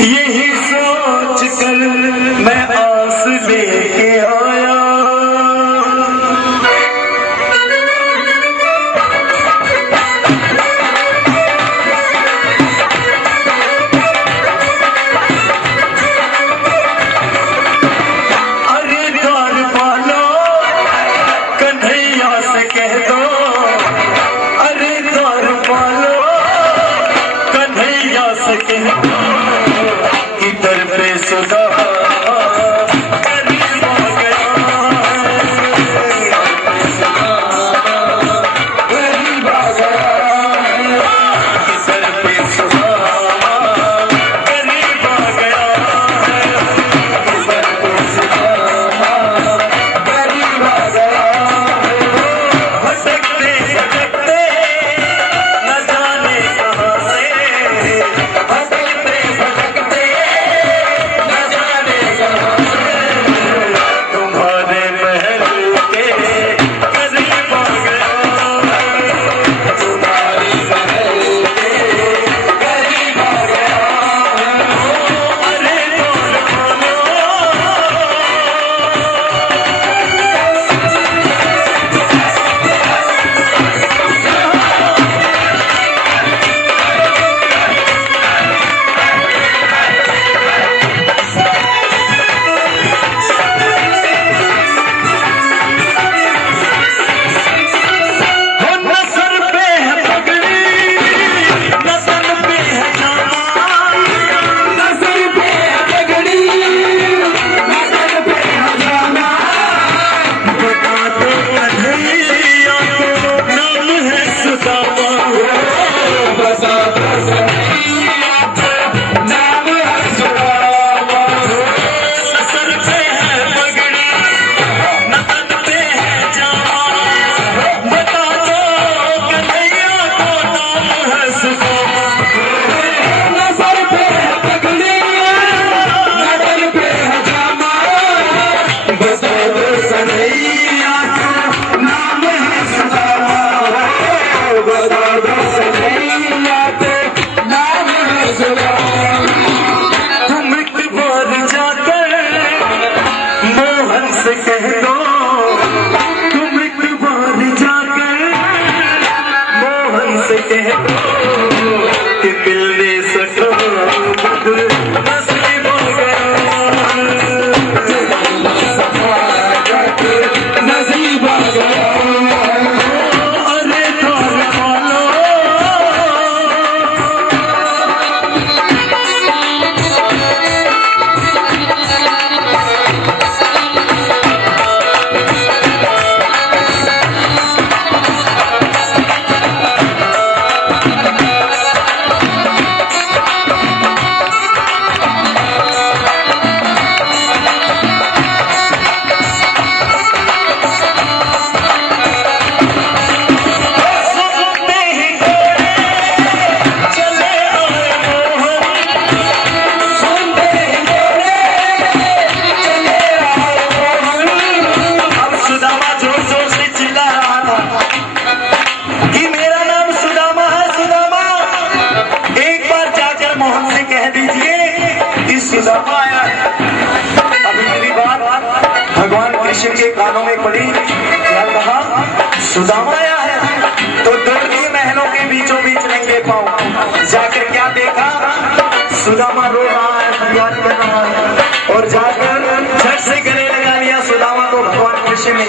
यही सोच कर मैं आस लेके आया। अरे द्वार वालों कन्हैया से कह दो, अरे द्वार वालों कन्हैया से कह दो कि दर पे सुधा कह दो तुम एक बार जाकर मोहन से कह दो कि मिलने सको नसीब हो गया, नसीब हो गया। अरे द्वार वालों भगवान कृष्ण के कानों में पड़ी, क्या कहा? सुदामा आया है तो दौड़ के महलों के बीचों बीच नंगे पांव जाकर क्या देखा? सुदामा रो रहा है, फरियाद कर रहा है और जाकर झट से गले लगा लिया सुदामा को भगवान कृष्ण ने।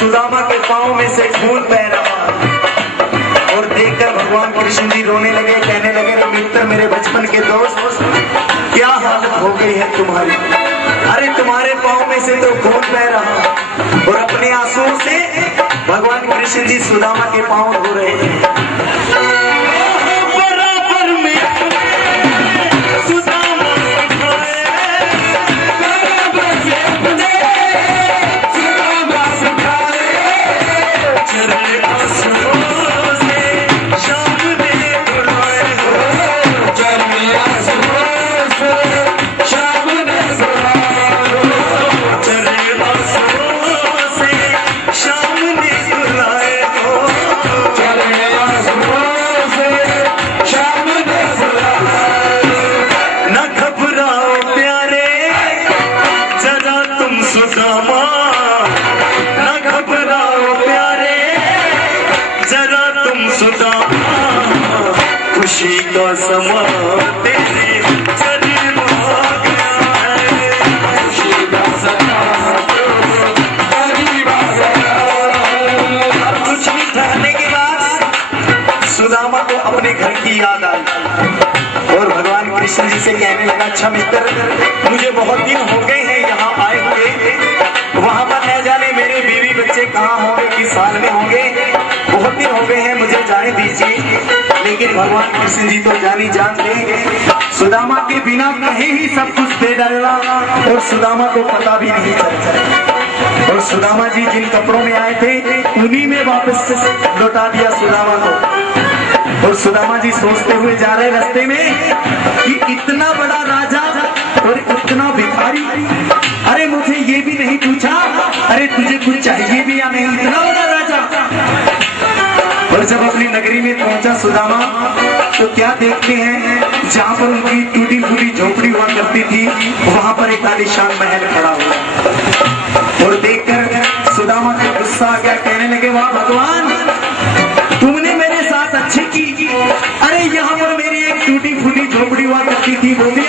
सुदामा के पांव में से खून बह रहा और देखकर भगवान कृष्ण जी रोने लगे, कहने लगे, रे मित्र, मेरे बचपन के दोस्त, क्या हालत हो गई है तुम्हारी। अरे तुम्हारे पांव में से तो खून बह रहा। और अपने आंसुओं से भगवान कृष्ण जी सुदामा के पांव धो रहे हैं। खुशी का समा तेरे शरीर में आ गया है, खुशी का समा करीब आ गया। अब कुछ भी ठहरने के बाद सुदामा को अपने घर की याद आई और भगवान कृष्ण जी से कहने लगा, अच्छा मित्र, मुझे बहुत दिन हो गए हैं यहाँ आए हुए, वहां पर न जाने मेरे बीवी बच्चे कहाँ होंगे, किस साल में होंगे, बहुत दिन हो गए हैं, मुझे जाने दीजिए। लेकिन भगवान कृष्ण जी तो जानी जानते हैं, सुदामा के बिना कहे ही सब कुछ दे डाला और सुदामा को पता भी नहीं चलता। और सुदामा जी जिन कपड़ों में आए थे उन्हीं में वापस लौटा दिया सुदामा को। और सुदामा जी सोचते हुए जा रहे रास्ते में कि इतना बड़ा राजा और इतना भिखारी, अरे मुझे ये भी नहीं पूछा, अरे तुझे कुछ चाहिए भी या नहीं, इतना बड़ा राजा। और जब अपनी नगरी में पहुंचा सुदामा तो क्या देखते हैं, जहां पर उनकी टूटी फूटी झोपड़ी हुआ करती थी वहां पर एक आलीशान महल खड़ा हुआ। और देखकर सुदामा को गुस्सा आ गया, कहने लगे, वाह भगवान, तुमने मेरे साथ अच्छी की। अरे यहाँ पर मेरी एक टूटी फूटी झोपड़ी हुआ करती थी वो भी